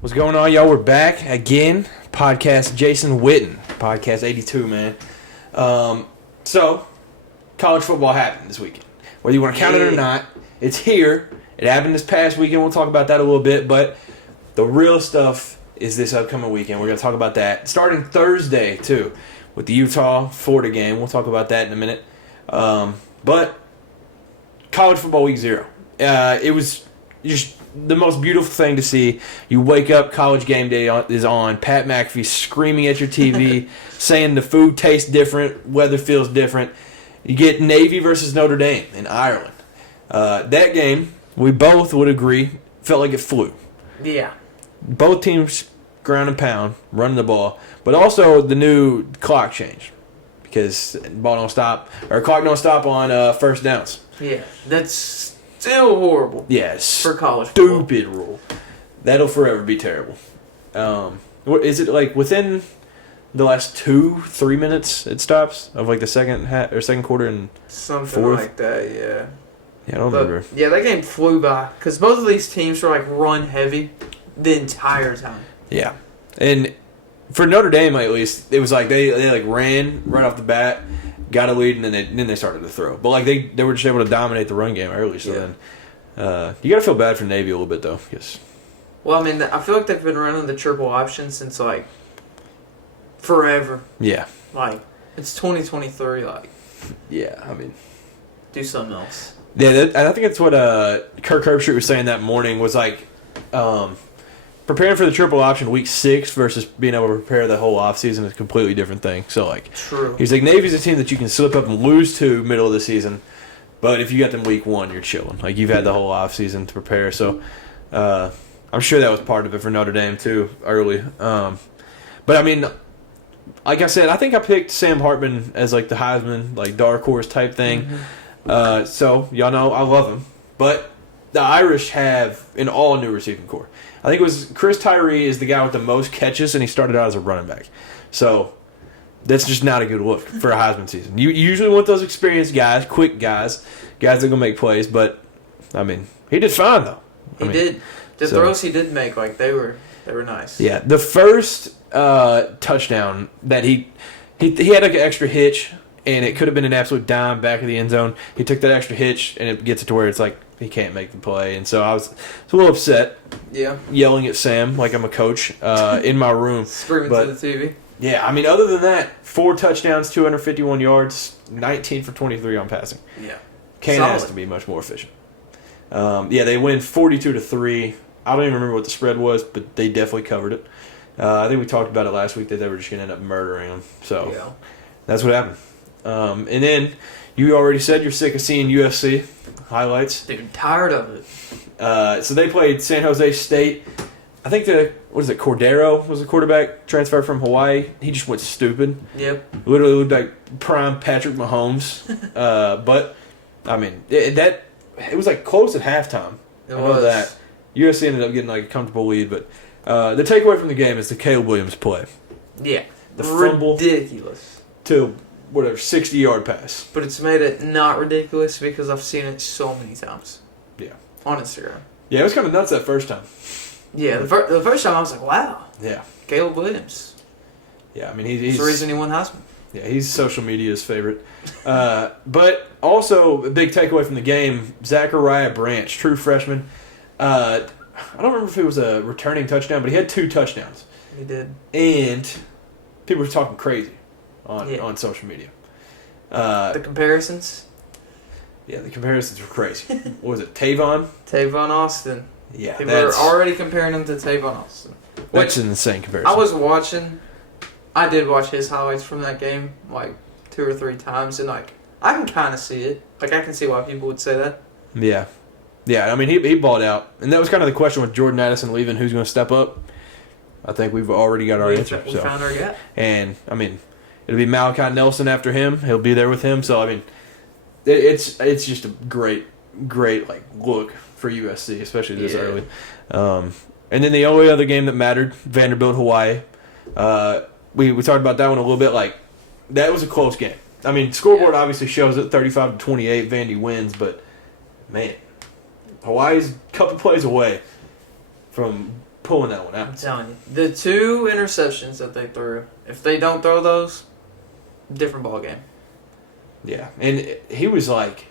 What's going on, y'all? We're back again. Podcast Jason Witten. Podcast 82, man. So, college football happened this weekend. Whether you want to count it or not, it's here. It happened this past weekend. We'll talk about that a little bit. But the real stuff is this upcoming weekend. We're going to talk about that. Starting Thursday, too, with the Utah-Florida game. We'll talk about that in a minute. But college football week 0. It was just the most beautiful thing to see. You wake up, college game day is on. Pat McAfee screaming at your TV, saying the food tastes different, weather feels different. You get Navy versus Notre Dame in Ireland. That game, we both would agree, felt like it flew. Yeah. Both teams ground and pound, running the ball, but also the new clock change because clock don't stop on first downs. Yeah, that's still horrible. Yes, for college football. Stupid rule. That'll forever be terrible. What is it like within the last 2-3 minutes? It stops of like the second quarter and something fourth? like that. Yeah. Yeah, I don't remember. Yeah, that game flew by because both of these teams were like run heavy the entire time. Yeah, and for Notre Dame at least, it was like they like ran right off the bat, got a lead, and then they started to throw. But like they were just able to dominate the run game early. So then you got to feel bad for Navy a little bit though. Yes. Well, I mean, I feel like they've been running the triple option since like forever. Yeah. Like it's 2023. Like. Yeah, I mean. Do something else. Yeah, and I think that's what Kirk Herbstreit was saying that morning was like. Preparing for the triple option week 6 versus being able to prepare the whole offseason is a completely different thing. So, like, true. He's like, Navy's a team that you can slip up and lose to middle of the season, but if you got them week 1, you're chilling. Like, you've had the whole offseason to prepare. So, I'm sure that was part of it for Notre Dame, too, early. But, I mean, like I said, I think I picked Sam Hartman as, like, the Heisman, like, dark horse type thing. Mm-hmm. So, y'all know I love him. But the Irish have an all-new receiving core. I think it was Chris Tyree is the guy with the most catches, and he started out as a running back. So that's just not a good look for a Heisman season. You usually want those experienced guys, quick guys that are going to make plays. But, I mean, he did fine, though. He did. The throws he did make, like, they were nice. Yeah, the first touchdown that he had like an extra hitch, and it could have been an absolute dime back of the end zone. He took that extra hitch, and it gets it to where it's like, he can't make the play, and so I was a little upset. Yeah, yelling at Sam like I'm a coach in my room, screaming to the TV. Yeah, I mean, other than that, 4 touchdowns, 251 yards, 19 for 23 on passing. Yeah, Kane has to be much more efficient. They win 42-3. I don't even remember what the spread was, but they definitely covered it. I think we talked about it last week that they were just going to end up murdering them. So that's what happened. And then you already said you're sick of seeing UFC highlights. Dude, tired of it. So they played San Jose State. I think Cordero was the quarterback, transferred from Hawaii. He just went stupid. Yep. Literally looked like prime Patrick Mahomes. But, I mean, it was like close at halftime. I know that. USC ended up getting like a comfortable lead, but the takeaway from the game is the Caleb Williams play. Yeah. The fumble. Ridiculous. To whatever, 60-yard pass. But it's made it not ridiculous because I've seen it so many times. Yeah. On Instagram. Yeah, it was kind of nuts that first time. Yeah, the first time I was like, wow. Yeah. Caleb Williams. Yeah, I mean, he's the reason he won Heisman. Yeah, he's social media's favorite. But also, a big takeaway from the game, Zachariah Branch, true freshman. I don't remember if it was a returning touchdown, but he had 2 touchdowns. He did. And people were talking crazy on social media. The comparisons? Yeah, the comparisons were crazy. What was it, Tavon? Tavon Austin. Yeah, people were already comparing him to Tavon Austin. That's an insane comparison. I did watch his highlights from that game like 2 or 3 times, and like I can kind of see it. Like I can see why people would say that. Yeah. Yeah, I mean, he balled out. And that was kind of the question with Jordan Addison leaving, who's going to step up. I think we've already got our answer. We found our guy. And, I mean, it'll be Malachi Nelson after him. He'll be there with him. So, I mean, it's just a great like look for USC, especially this early. And then the only other game that mattered, Vanderbilt, Hawaii. We talked about that one a little bit. Like, that was a close game. I mean, scoreboard obviously shows it 35-28. Vandy wins, but, man, Hawaii's a couple plays away from pulling that one I'm out. telling you, the 2 interceptions that they threw, if they don't throw those, different ball game. Yeah, and he was like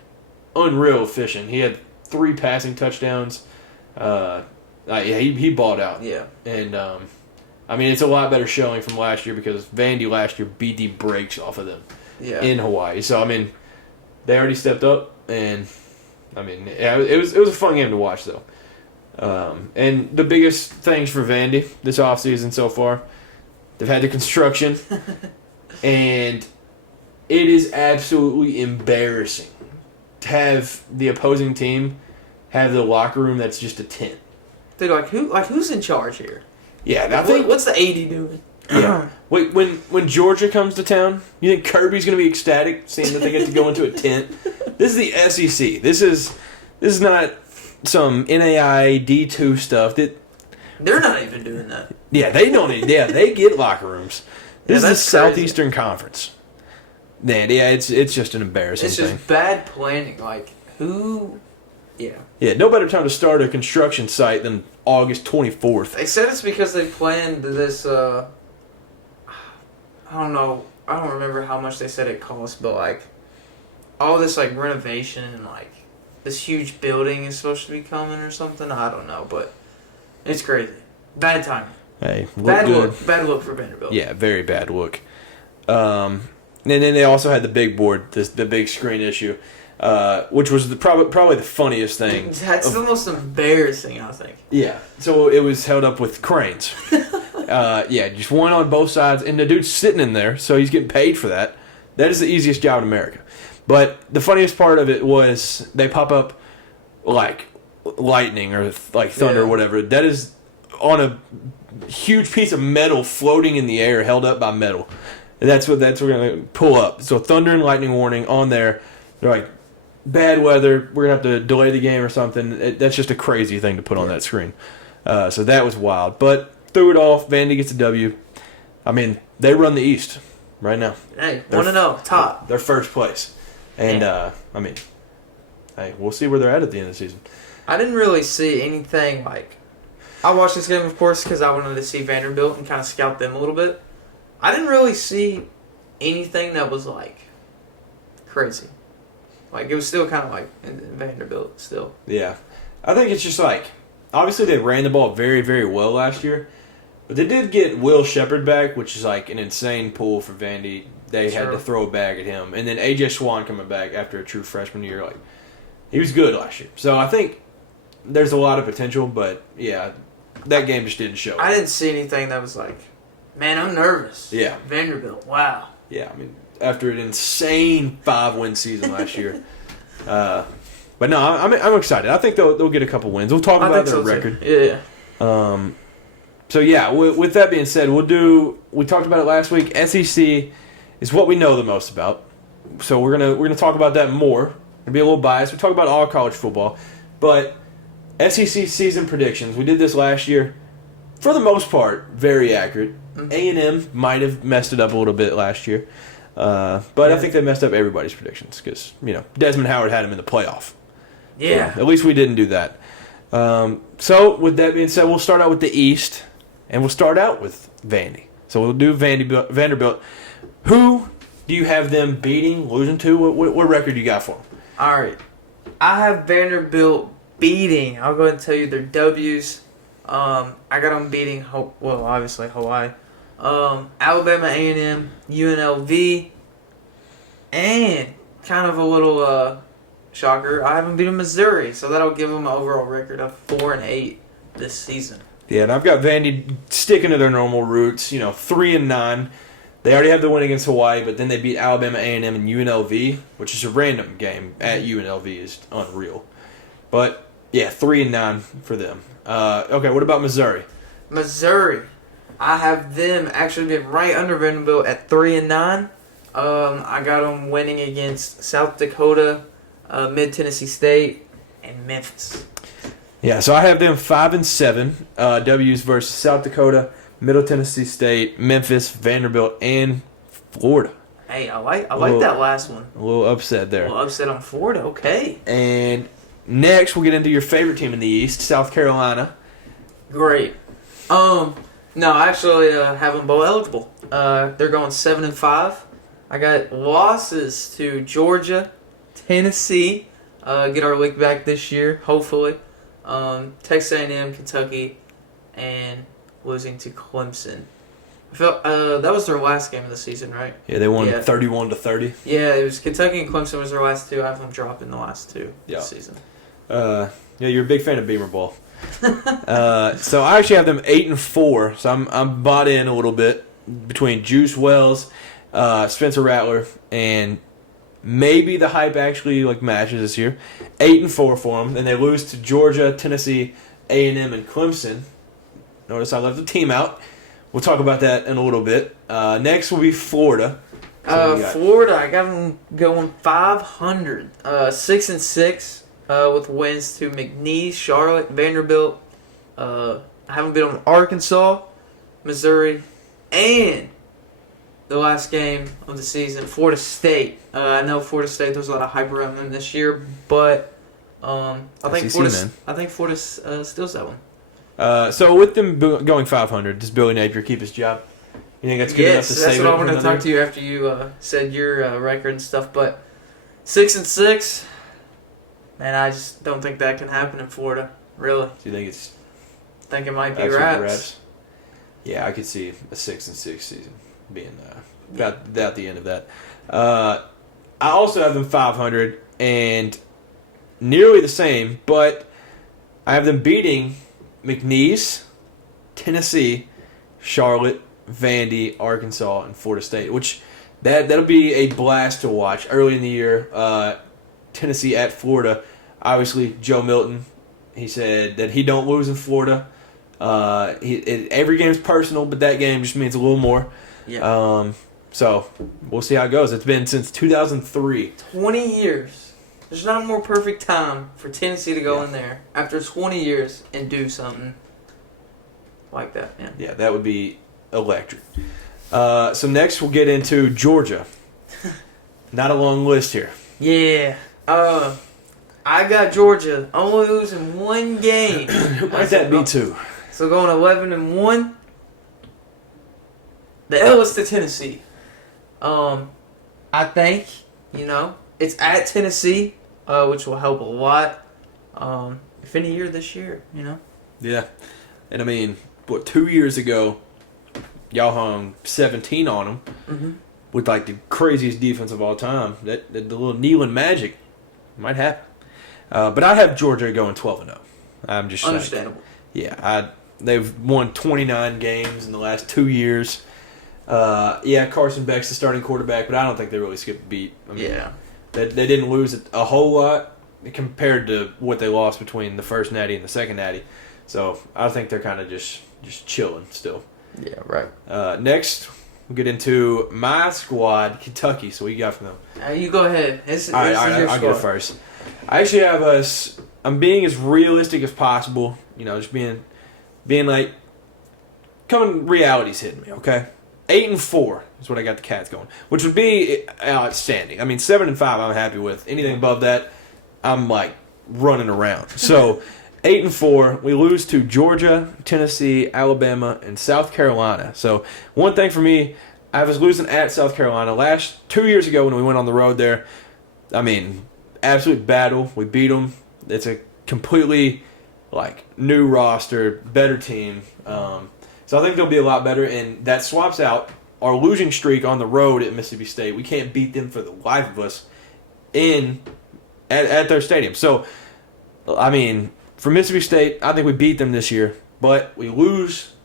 unreal efficient. He had 3 passing touchdowns. He balled out. Yeah. And I mean, it's a lot better showing from last year because Vandy last year beat the brakes off of them in Hawaii. So I mean, they already stepped up, and I mean, yeah, it was a fun game to watch though. And the biggest things for Vandy this offseason so far, they've had the construction, and it is absolutely embarrassing to have the opposing team have the locker room that's just a tent. They're who's in charge here? Yeah, I think what's the AD doing? Yeah. Wait, when Georgia comes to town, you think Kirby's going to be ecstatic seeing that they get to go into a tent? This is the SEC. This is not some NAI D2 stuff. They're not even doing that. Yeah, they don't. Yeah, they get locker rooms. This is the that's Southeastern Conference. Man, yeah, it's just an embarrassing It's thing. just bad planning. Like who? Yeah. Yeah, no better time to start a construction site than August 24th. They said it's because they planned this. I don't know. I don't remember how much they said it cost, but like all this like renovation and like this huge building is supposed to be coming or something. I don't know, but it's crazy. Bad timing. Hey, look Bad good. look. Bad look for Vanderbilt. Yeah, very bad look. And then they also had the big board, the big screen issue, which was probably the funniest thing. That's the most embarrassing, I think. Yeah. So it was held up with cranes. Just one on both sides, and the dude's sitting in there, so he's getting paid for that. That is the easiest job in America. But the funniest part of it was they pop up like lightning or like thunder or whatever. That is on a huge piece of metal floating in the air, held up by metal. And that's what we're gonna pull up. So thunder and lightning warning on there. They're like, bad weather. We're gonna have to delay the game or something. That's just a crazy thing to put on that screen. So that was wild. But threw it off. Vandy gets a W. I mean, they run the East right now. Hey, 1-0, top. They're first place. And I mean, hey, we'll see where they're at the end of the season. I didn't really see anything like. I watched this game, of course, because I wanted to see Vanderbilt and kind of scout them a little bit. I didn't really see anything that was like crazy. Like it was still kind of like in Vanderbilt still. Yeah, I think it's just like obviously they ran the ball very, very well last year, but they did get Will Shepherd back, which is like an insane pull for Vandy. They had to throw a bag at him, and then AJ Swan coming back after a true freshman year, like he was good last year. So I think there's a lot of potential, but yeah, that game just didn't show. I didn't see anything that was like, man, I'm nervous. Yeah, Vanderbilt, wow. Yeah, I mean after an insane 5-win season last year. But no, I'm excited. I think they'll get a couple wins. We'll talk about their record. Yeah. So yeah, with that being said, we talked about it last week. SEC is what we know the most about. So we're gonna talk about that more. Gonna be a little biased. We talk about all college football, but SEC season predictions. We did this last year. For the most part, very accurate. A&M might have messed it up a little bit last year. But I think they messed up everybody's predictions because, Desmond Howard had him in the playoff. Yeah. At least we didn't do that. So, with that being said, we'll start out with the East, and we'll start out with Vandy. So, we'll do Vanderbilt. Who do you have them beating, losing to? What record do you got for them? All right. I have Vanderbilt beating. I'll go ahead and tell you their W's. I got them beating, obviously Hawaii. Alabama A&M, UNLV, and kind of a little shocker, I haven't beaten Missouri, so that'll give them an overall record of 4-8 this season. Yeah, and I've got Vandy sticking to their normal roots, 3-9. They already have the win against Hawaii, but then they beat Alabama A&M and UNLV, which is a random game at UNLV is unreal. But yeah, 3-9 for them. Okay, what about Missouri? Missouri, I have them actually being right under Vanderbilt at 3-9. I got them winning against South Dakota, Mid Tennessee State, and Memphis. Yeah, so I have them 5-7. W's versus South Dakota, Middle Tennessee State, Memphis, Vanderbilt, and Florida. Hey, I like that last one. A little upset there. A little upset on Florida. Okay. And next, we'll get into your favorite team in the East, South Carolina. Great. No, I actually have them bowl eligible. They're going 7-5. I got losses to Georgia, Tennessee. Get our league back this year, hopefully. Texas A&M, Kentucky, and losing to Clemson. I felt that was their last game of the season, right? Yeah, they won 31-30. Yeah, it was Kentucky and Clemson was their last two. I have them dropping the last two this season. Yeah, you're a big fan of Beamer Ball. So I actually have them 8-4. So I'm bought in a little bit between Juice Wells, Spencer Rattler, and maybe the hype actually matches this year. 8-4 for them, and they lose to Georgia, Tennessee, A&M, and Clemson. Notice I left the team out. We'll talk about that in a little bit. Next will be Florida. Florida, I got them going 500, 6-6 with wins to McNeese, Charlotte, Vanderbilt. I haven't been on Arkansas, Missouri, and the last game of the season, Florida State. I know Florida State. There's a lot of hype around them this year, but I think Florida steals that one. So with them going 500, does Billy Napier keep his job? You think that's good enough to save it? Yes, that's what I wanted to talk to you after you said your record and stuff. But 6-6, man, I just don't think that can happen in Florida. Really? Do you think it's? I think it might be wraps. Yeah, I could see a 6-6 season being about the end of that. I also have them 500 and nearly the same, but I have them beating McNeese, Tennessee, Charlotte, Vandy, Arkansas, and Florida State, which that'll be a blast to watch early in the year. Tennessee at Florida. Obviously, Joe Milton, he said that he don't lose in Florida. Every game's personal, but that game just means a little more. Yeah. So we'll see how it goes. It's been since 2003. 20 years. There's not a more perfect time for Tennessee to go in there after 20 years and do something like that. Yeah, that would be electric. So next we'll get into Georgia. Not a long list here. Yeah. I got Georgia only losing one game. Might that be two? So going 11-1. The L is to Tennessee. I think, it's at Tennessee, which will help a lot. If any year this year, Yeah. And I mean, 2 years ago, y'all hung 17 on them with the craziest defense of all time. The little Neyland magic might happen. But I have Georgia going 12-0. I'm just understandable. They've won 29 games in the last 2 years. Carson Beck's the starting quarterback, but I don't think they really skipped a beat. I mean, they didn't lose a whole lot compared to what they lost between the first natty and the second natty. So I think they're kind of just chilling still. Yeah, right. Next, we'll get into my squad, Kentucky. So what you got from them? You go ahead. All right, I'll get it first. I actually have us. I'm being as realistic as possible. Just being reality's hitting me. Okay, 8-4 is what I got the Cats going, which would be outstanding. I mean, 7-5, I'm happy with. Anything above that, I'm running around. So 8-4, we lose to Georgia, Tennessee, Alabama, and South Carolina. So one thing for me, I was losing at South Carolina 2 years ago when we went on the road there. I mean, absolute battle. We beat them. It's a completely new roster, better team. So I think they'll be a lot better, and that swaps out our losing streak on the road at Mississippi State. We can't beat them for the life of us at their stadium. So, I mean, for Mississippi State, I think we beat them this year, but we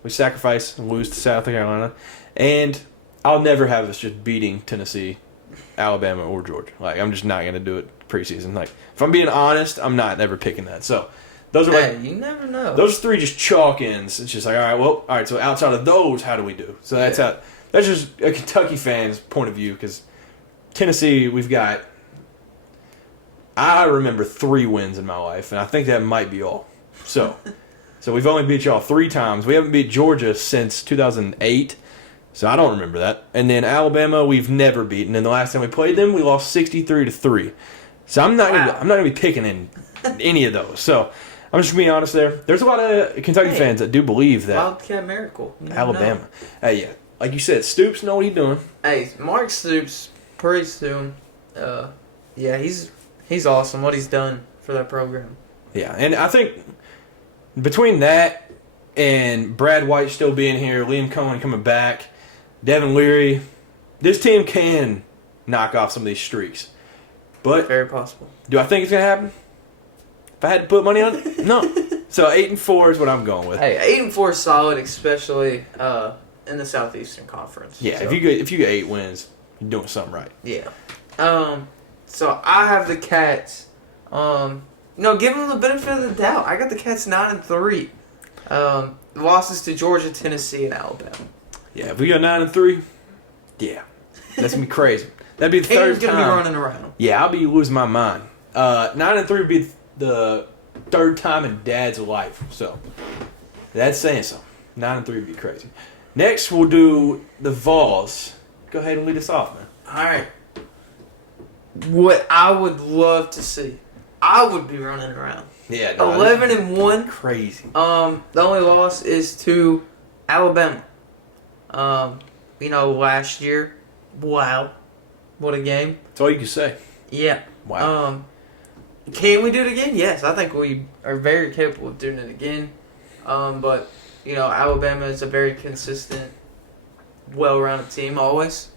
sacrifice and lose to South Carolina, and I'll never have us just beating Tennessee, Alabama, or Georgia. I'm just not going to do it preseason. If I'm being honest, I'm not ever picking that. So those are you never know. Those three just chalk ins. It's just all right. So outside of those, how do we do? So that's just a Kentucky fan's point of view, because Tennessee, we've got. I remember 3 wins in my life, and I think that might be all. So we've only beat y'all 3 times. We haven't beat Georgia since 2008. So I don't remember that. And then Alabama, we've never beaten. And the last time we played them, we lost 63-3. So I'm not gonna be picking in any of those. So I'm just being honest there. There's a lot of Kentucky fans that do believe that Wildcat Miracle. You never Alabama. know. Yeah, like you said, Stoops know what he's doing. Hey, Mark Stoops, pretty soon. Yeah, he's awesome. What he's done for that program. Yeah, and I think between that and Brad White still being here, Liam Cohen coming back, Devin Leary, this team can knock off some of these streaks. But Very possible. do I think it's gonna happen? If I had to put money on it, no. So 8-4 is what I'm going with. Hey, 8-4 is solid, especially in the Southeastern Conference. Yeah, So, if you get 8 wins, you're doing something right. yeah. So I have the Cats. No, give them the benefit of the doubt. I got the Cats 9-3. Losses to Georgia, Tennessee, and Alabama. Yeah, if we go 9-3, yeah, that's gonna be crazy. That'd be the third Hayden's gonna time. be running around. Yeah, I'll be losing my mind. 9-3 would be the third time in Dad's life, so that's saying something. 9-3 would be crazy. Next, we'll do the Vols. Go ahead and lead us off, man. All right. What I would love to see, I would be running around. Yeah, 11-1. crazy. The only loss is to Alabama. Last year, wow, what a game. That's all you can say. Yeah. Wow. Can we do it again? Yes, I think we are very capable of doing it again. But Alabama is a very consistent, well-rounded team always.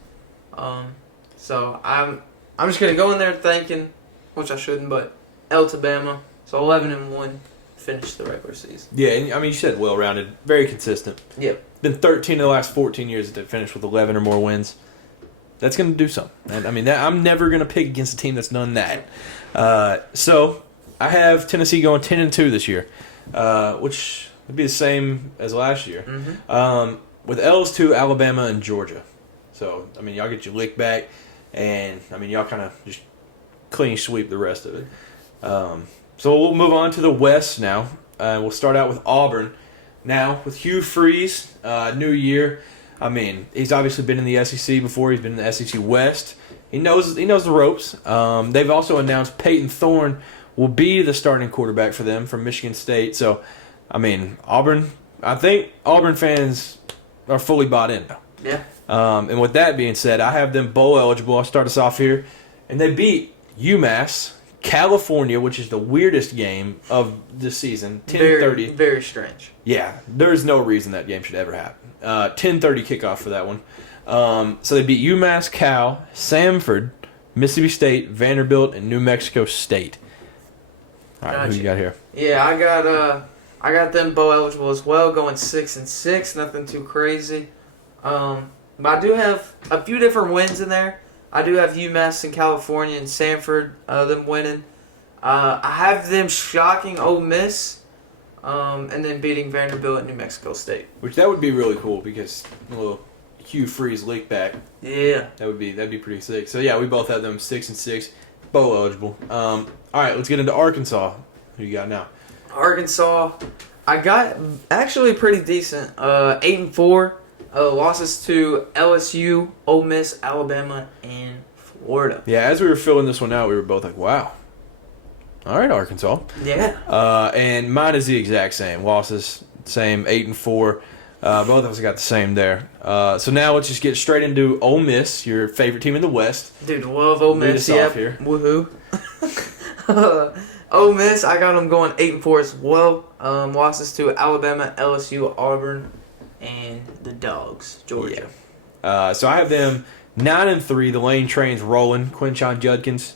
So I'm just gonna go in there thinking, which I shouldn't, but Alabama. So 11-1, finish the regular season. Yeah, and, I mean, you said well-rounded, very consistent. Yep. Been 13 of the last 14 years that they've finished with 11 or more wins. That's going to do something. And, I mean, I'm never going to pick against a team that's done that. So I have Tennessee going 10-2 this year, which would be the same as last year. Mm-hmm. With L's to Alabama and Georgia. So, I mean, y'all get your lick back, and, I mean, y'all kind of just clean sweep the rest of it. So we'll move on to the West now. We'll start out with Auburn. Now, with Hugh Freeze, new year. I mean, he's obviously been in the SEC before. He's been in the SEC West. He knows the ropes. They've also announced Peyton Thorne will be the starting quarterback for them from Michigan State. So, I mean, Auburn. I think Auburn fans are fully bought in now. Yeah. And with that being said, I have them bowl eligible. I'll start us off here, and they beat UMass, California, which is the weirdest game of the season. 10:30. Very, very strange. Yeah, there's no reason that game should ever happen. 10:30 kickoff for that one. So they beat UMass, Cal, Samford, Mississippi State, Vanderbilt, and New Mexico State. All right, Gotcha. who you got here? Yeah, I got them bowl eligible as well, going 6-6, nothing too crazy. But I do have a few different wins in there. I do have UMass in California and Samford, them winning. I have them shocking Ole Miss, and then beating Vanderbilt and New Mexico State. Which that would be really cool because a little Hugh Freeze leak back. Yeah. That'd be pretty sick. So yeah, we both have them 6-6, bowl eligible. All right, let's get into Arkansas. Who you got now? Arkansas, I got actually pretty decent. 8-4. Losses to LSU, Ole Miss, Alabama, and Florida. Yeah, as we were filling this one out, we were both like, wow. All right, Arkansas. Yeah. And mine is the exact same. Losses, same, 8-4. Both of us got the same there. So now let's just get straight into Ole Miss, your favorite team in the West. Dude, love Ole Lead Miss. us Yep. off here. Woohoo. Ole Miss, I got them going 8-4 as well. Losses to Alabama, LSU, Auburn, and the Dogs, Georgia. Yeah. So I have them 9-3. The Lane Train's rolling. Quinshon Judkins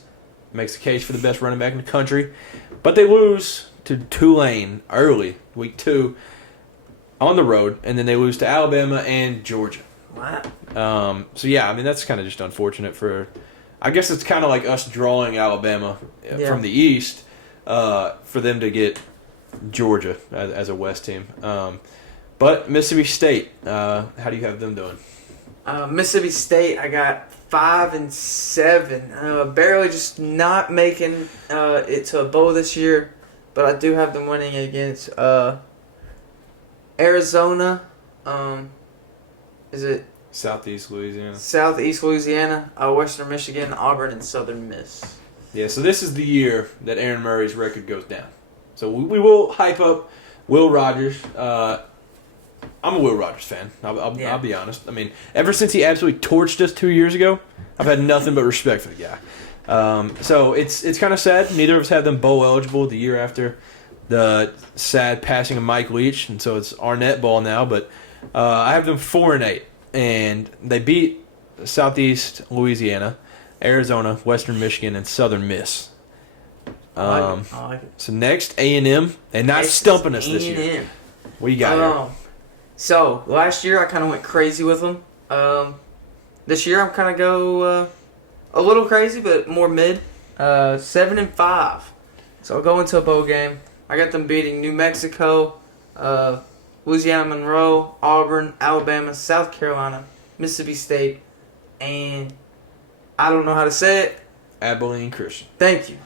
makes the case for the best running back in the country. But they lose to Tulane early, week 2, on the road. And then they lose to Alabama and Georgia. Wow. So, yeah, I mean, that's kind of just unfortunate for... I guess it's kind of like us drawing Alabama from the East for them to get Georgia as a West team. But Mississippi State, how do you have them doing? Mississippi State, I got 5-7. Barely just not making it to a bowl this year, but I do have them winning against Arizona. Is it Southeast Louisiana. Southeast Louisiana, Western Michigan, Auburn, and Southern Miss? Yeah, so this is the year that Aaron Murray's record goes down. So we will hype up Will Rogers. I'm a Will Rogers fan. I'll be honest. I mean, ever since he absolutely torched us 2 years ago, I've had nothing but respect for the guy. So it's kind of sad. Neither of us had them bowl eligible the year after the sad passing of Mike Leach, and so it's Arnett ball now. But I have them 4-8, and they beat Southeast Louisiana, Arizona, Western Michigan, and Southern Miss. I like it. So next, A&M. They're not stumping us this year. A&M. What you got here? So last year I kind of went crazy with them. This year I'm kind of go a little crazy, but more mid. 7-5. So I'll go into a bowl game. I got them beating New Mexico, Louisiana Monroe, Auburn, Alabama, South Carolina, Mississippi State, and I don't know how to say it. Abilene Christian. Thank you.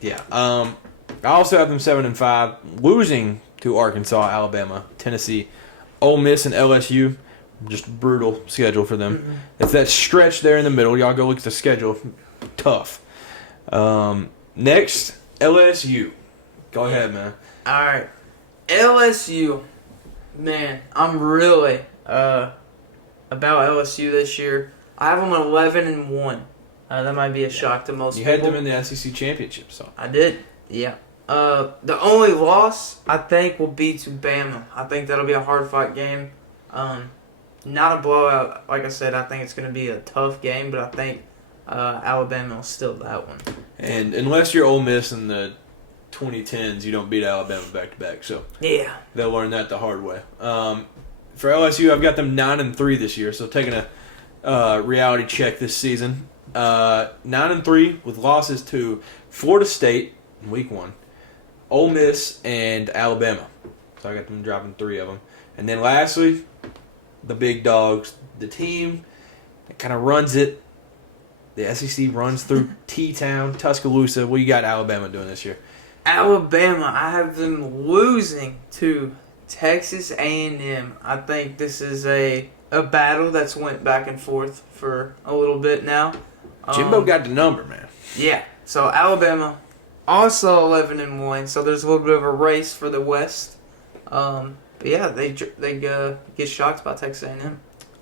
Yeah. I also have them 7-5, losing to Arkansas, Alabama, Tennessee, Ole Miss, and LSU. Just brutal schedule for them. Mm-hmm. It's that stretch there in the middle. Y'all go look at the schedule. Tough. Next, LSU. Go ahead, man. All right, LSU. Man, I'm really about LSU this year. I have them at 11-1. That might be a shock to most You people. had them in the SEC championship, so. I did. Yeah. The only loss I think will be to Bama. I think that'll be a hard fought game. Not a blowout. Like I said, I think it's going to be a tough game, but I think Alabama will steal that one. And unless you're Ole Miss in the 2010s, you don't beat Alabama back to back. So Yeah. they'll learn that the hard way. For LSU, I've got them 9-3 this year. So taking a reality check this season, 9-3 with losses to Florida State in week 1, Ole Miss, and Alabama. So I got them dropping 3 of them. And then lastly, the big dogs, the team that kind of runs it. The SEC runs through T-Town, Tuscaloosa. What you got Alabama doing this year? Alabama, I have them losing to Texas A&M. I think this is a battle that's went back and forth for a little bit now. Jimbo got the number, man. Yeah. So Alabama, also 11-1. So there's a little bit of a race for the West. But yeah, they get shocked by Texas A&M.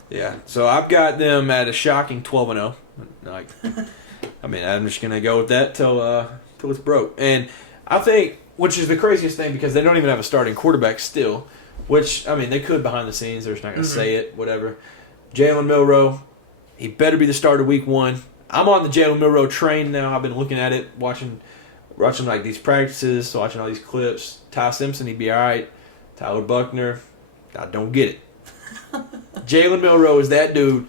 Yeah. So I've got them at a shocking 12-0. Like, I mean, I'm just gonna go with that till it's broke. And I think, which is the craziest thing, because they don't even have a starting quarterback still. Which, I mean, they could behind the scenes. They're just not gonna say it. Whatever. Jalen Milroe, he better be the starter week 1. I'm on the Jalen Milroe train now. I've been looking at it, watching like these practices, watching all these clips. Ty Simpson, he'd be all right. Tyler Buckner, I don't get it. Jalen Milroe is that dude.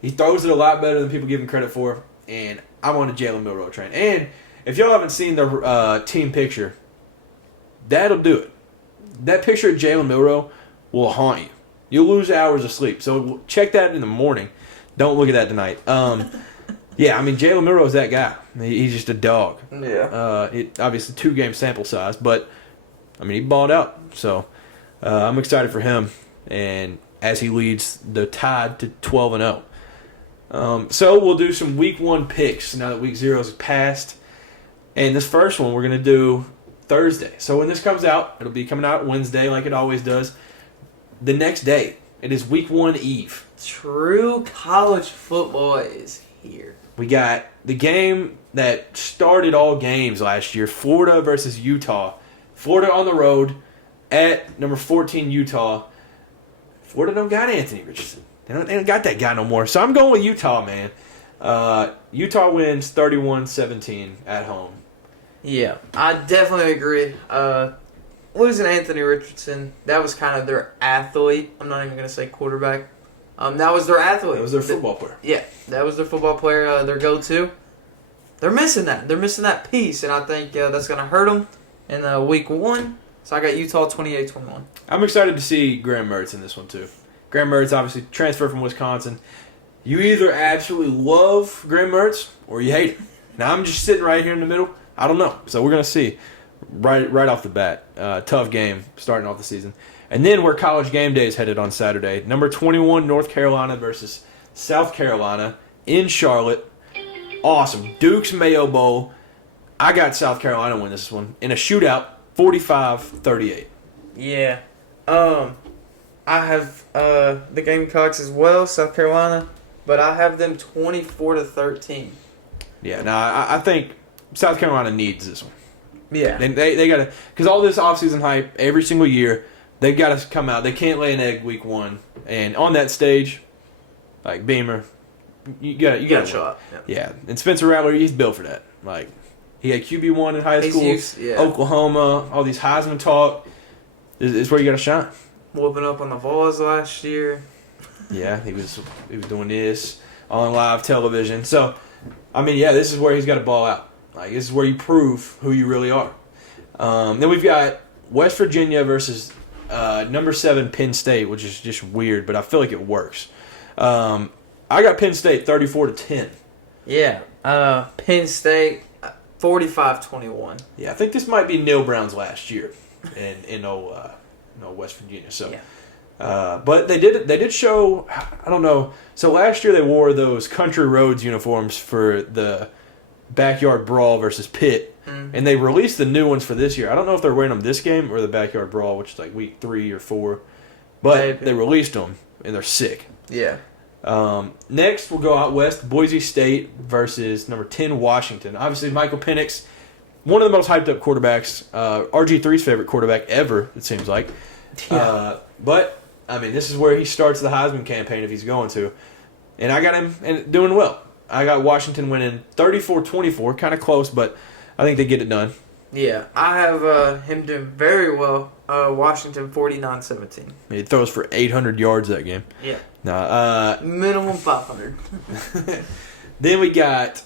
He throws it a lot better than people give him credit for, and I'm on the Jalen Milroe train. And if y'all haven't seen the team picture, that'll do it. That picture of Jalen Milroe will haunt you. You'll lose hours of sleep. So check that in the morning. Don't look at that tonight. Yeah, I mean, Jalen Milroe is that guy. He's just a dog. Yeah. Obviously, 2-game sample size, but, I mean, he balled out. So I'm excited for him, and as he leads the Tide to 12-0. So we'll do some week 1 picks now that week 0 is passed. And this first one we're going to do Thursday. So when this comes out, it'll be coming out Wednesday like it always does. The next day, it is week 1 eve. True college football is here. We got the game that started all games last year, Florida versus Utah. Florida on the road at number 14 Utah. Florida don't got Anthony Richardson. They don't got that guy no more. So I'm going with Utah, man. Utah wins 31-17 at home. Yeah, I definitely agree. Losing Anthony Richardson, that was kind of their athlete. I'm not even going to say quarterback. That was their athlete. That was their football player. Yeah, that was their football player, their go-to. They're missing that. They're missing that piece, and I think that's going to hurt them in week 1. So I got Utah 28-21. I'm excited to see Graham Mertz in this one, too. Graham Mertz obviously transferred from Wisconsin. You either absolutely love Graham Mertz or you hate him. Now, I'm just sitting right here in the middle. I don't know. So we're going to see right off the bat. Tough game starting off the season. And then where College Game Day is headed on Saturday. Number 21, North Carolina versus South Carolina in Charlotte. Awesome. Duke's Mayo Bowl. I got South Carolina win this one in a shootout, 45-38. Yeah. I have the Gamecocks as well, South Carolina, but I have them 24-13. Yeah, no, I think South Carolina needs this one. Yeah. They got to, because all this offseason hype every single year, they've got to come out. They can't lay an egg week one. And on that stage, like Beamer, you got to show up. Yeah, and Spencer Rattler, he's built for that. Like, he had QB1 in high school, Oklahoma, all these Heisman talk. Is where you got to shine. Whooping up on the Vols last year. Yeah, he was doing this on live television. So, I mean, yeah, this is where he's got to ball out. Like, this is where you prove who you really are. Then we've got West Virginia versus number 7 Penn State, which is just weird, but I feel like it works. I got Penn State 34-10. Yeah, Penn State 45-21. Yeah, I think this might be Neil Brown's last year in West Virginia. So, yeah. But they did show. I don't know. So last year they wore those Country Roads uniforms for the Backyard Brawl versus Pitt, and they released the new ones for this year. I don't know if they're wearing them this game or the Backyard Brawl, which is like week 3 or 4, but they released them and they're sick. Yeah. Next we'll go out west. Boise State versus number 10 Washington. Obviously Michael Penix, one of the most hyped up quarterbacks, RG3's favorite quarterback ever, it seems like. Yeah. But, I mean, this is where he starts the Heisman campaign if he's going to. And I got him doing well. I got Washington winning 34-24, kind of close, but I think they get it done. Yeah, I have him doing very well. Washington 49-17. He throws for 800 yards that game. Yeah. Minimum 500. Then we got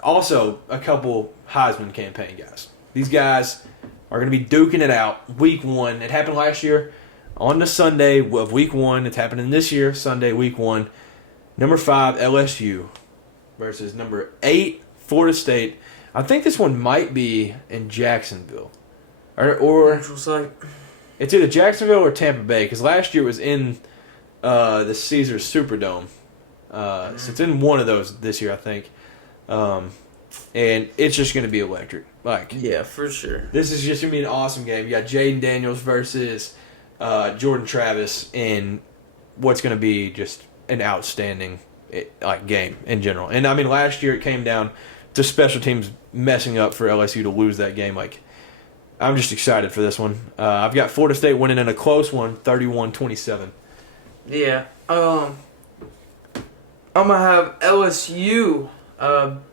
also a couple Heisman campaign guys. These guys are going to be duking it out week 1. It happened last year on the Sunday of week 1. It's happening this year, Sunday, week 1. Number 5, LSU versus number 8, Florida State. I think this one might be in Jacksonville. Or it's either Jacksonville or Tampa Bay, because last year it was in the Caesars Superdome. So it's in one of those this year, I think. And it's just going to be electric. Like, yeah, for sure. This is just going to be an awesome game. You got Jaden Daniels versus Jordan Travis in what's going to be just an outstanding game in general. And, I mean, last year it came down to special teams messing up for LSU to lose that game. Like, I'm just excited for this one. I've got Florida State winning in a close one, 31-27. Yeah. I'm going to have LSU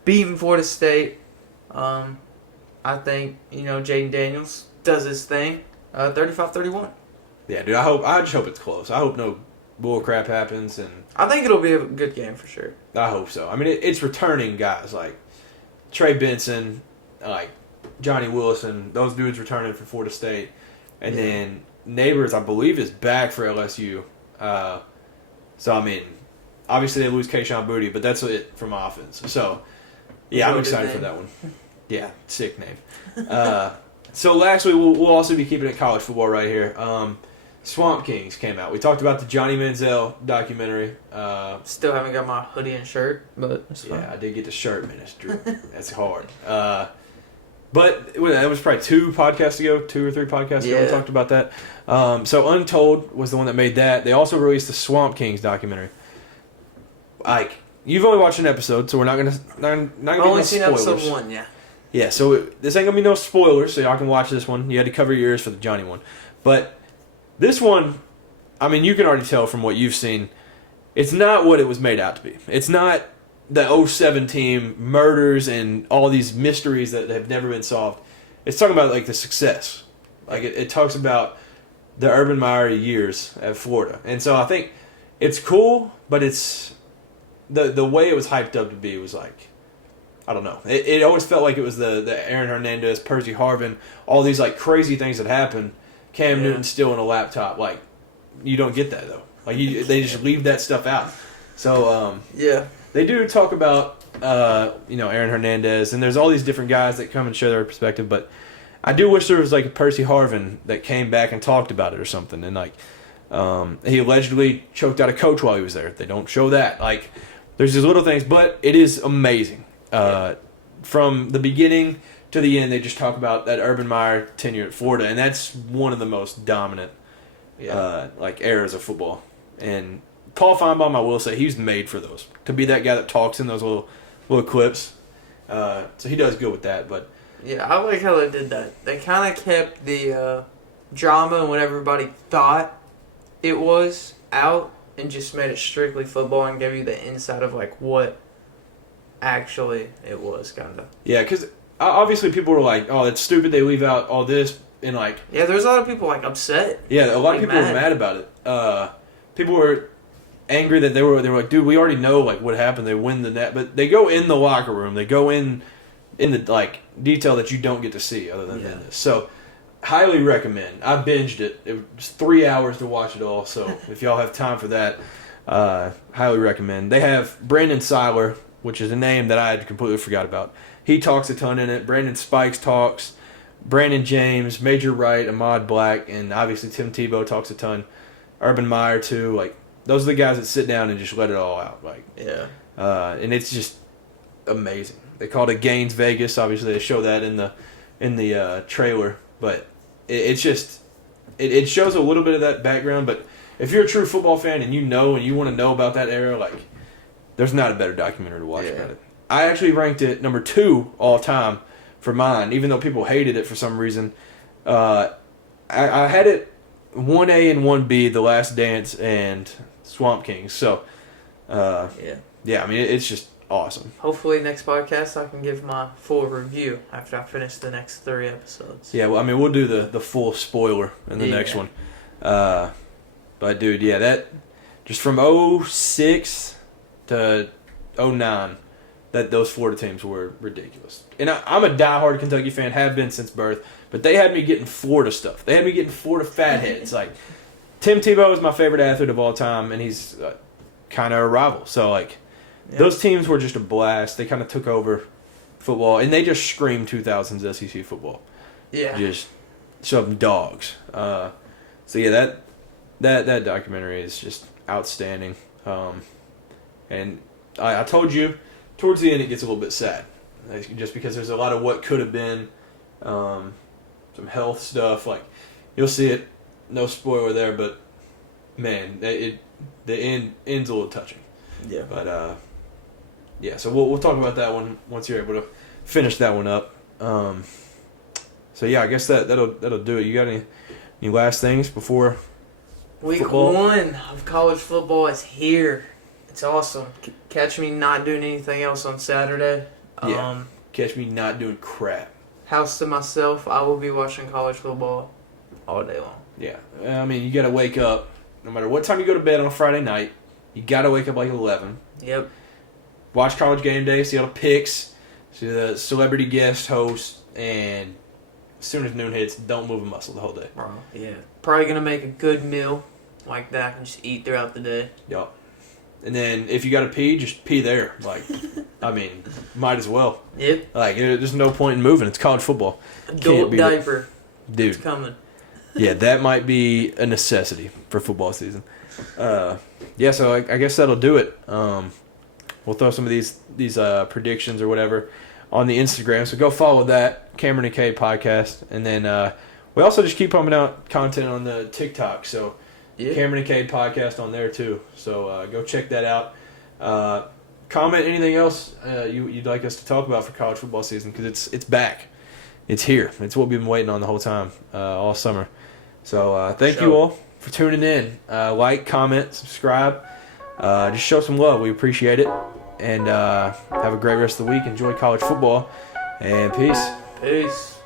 beating Florida State. I think, Jaden Daniels does his thing. 35-31. Yeah, dude, I just hope it's close. I hope no bull crap happens, and I think it'll be a good game for sure. I hope so. I mean, it's returning guys like Trey Benson, like Johnny Wilson, those dudes returning for Florida State, and then Neighbors, I believe, is back for LSU. So I mean, obviously they lose Kayshon Boutte, but that's it from offense. So yeah, I'm excited for that one. Yeah, sick name. So lastly, we'll also be keeping it college football right here. Swamp Kings came out. We talked about the Johnny Manziel documentary. Still haven't got my hoodie and shirt, but it's fine. Yeah, I did get the shirt, man. That's hard. But that was probably 2 podcasts ago, 2 or 3 podcasts ago. We talked about that. So Untold was the one that made that. They also released the Swamp Kings documentary. Like, you've only watched an episode, so we're not gonna I've only seen episode 1, yeah. Yeah, so this ain't gonna be no spoilers, so y'all can watch this one. You had to cover your ears for the Johnny one. But this one, I mean, you can already tell from what you've seen, it's not what it was made out to be. It's not the 07 team murders and all these mysteries that have never been solved. It's talking about, like, the success. Like, it talks about the Urban Meyer years at Florida. And so I think it's cool, but it's the way it was hyped up to be was like, I don't know. It always felt like it was the Aaron Hernandez, Percy Harvin, all these like crazy things that happened. Cam Newton still in a laptop. Like, you don't get that though. Like, they just leave that stuff out. So they do talk about Aaron Hernandez, and there's all these different guys that come and share their perspective. But I do wish there was like a Percy Harvin that came back and talked about it or something. And like he allegedly choked out a coach while he was there. They don't show that. Like, there's these little things, but it is amazing. From the beginning to the end, they just talk about that Urban Meyer tenure at Florida, and that's one of the most dominant eras of football. And Paul Feinbaum, I will say, he's made for those, to be that guy that talks in those little clips. So he does good with that. But yeah, I like how they did that. They kind of kept the drama and what everybody thought it was out, and just made it strictly football and gave you the insight of like what actually it was, kind of. yeah, because obviously people were like, "Oh, that's stupid. They leave out all this," and like, Yeah, there's a lot of people like upset. yeah, a lot of Like, people were mad about it. People were angry that they were like, "Dude, we already know like what happened. They win the net," but they go in the locker room. They go in the like detail that you don't get to see other than this. So, highly recommend. I binged it. It was 3 hours to watch it all. So if y'all have time for that, highly recommend. They have Brandon Seiler, which is a name that I had completely forgot about. He talks a ton in it. Brandon Spikes talks. Brandon James, Major Wright, Ahmad Black, and obviously Tim Tebow talks a ton. Urban Meyer too. Like those are the guys that sit down and just let it all out. Like and it's just amazing. They called it Gaines Vegas. Obviously, they show that in the trailer, but it's just it shows a little bit of that background. But if you're a true football fan and you want to know about that era, like there's not a better documentary to watch about it. I actually ranked it number 2 all time for mine, even though people hated it for some reason. I had it 1A and 1B, The Last Dance and Swamp Kings. So, I mean, it's just awesome. Hopefully next podcast I can give my full review after I finish the next 3 episodes. Yeah, well, I mean, we'll do the full spoiler in the next one. But, dude, yeah, that just from 06 to 09, that those Florida teams were ridiculous. And I'm a diehard Kentucky fan, have been since birth, but they had me getting Florida stuff. They had me getting Florida fatheads. Like, Tim Tebow is my favorite athlete of all time, and he's kind of a rival. So, like, those teams were just a blast. They kind of took over football, and they just screamed 2000s SEC football. Yeah. Just some dogs. So, yeah, that documentary is just outstanding. And I told you, towards the end, it gets a little bit sad, just because there's a lot of what could have been, some health stuff. Like you'll see it, no spoiler there, but man, the end's a little touching. Yeah. But so we'll talk about that one once you're able to finish that one up. So yeah, I guess that'll do it. You got any last things before Week football? 1 of college football is here. It's awesome. Catch me not doing anything else on Saturday. Yeah. Catch me not doing crap. House to myself, I will be watching college football all day long. Yeah. I mean, you got to wake up, no matter what time you go to bed on a Friday night, you got to wake up like 11. Yep. Watch College Game Day, see all the picks, see the celebrity guest host, and as soon as noon hits, don't move a muscle the whole day. Yeah. Probably going to make a good meal like that and just eat throughout the day. Yep. And then if you got to pee, just pee there. Like, I mean, might as well. Yep. Like, there's no point in moving. It's college football. Adult diaper. Dude. It's coming. Yeah, that might be a necessity for football season. So I guess that'll do it. We'll throw some of these predictions or whatever on the Instagram. So go follow that, Cameron and Kay podcast. And then we also just keep pumping out content on the TikTok. So Cameron and Kay podcast on there too. So go check that out. Comment anything else you'd like us to talk about for college football season, because it's back. It's here. It's what we've been waiting on the whole time, all summer. So thank you all for tuning in. Like, comment, subscribe. Just show some love. We appreciate it. And have a great rest of the week. Enjoy college football. And peace. Peace.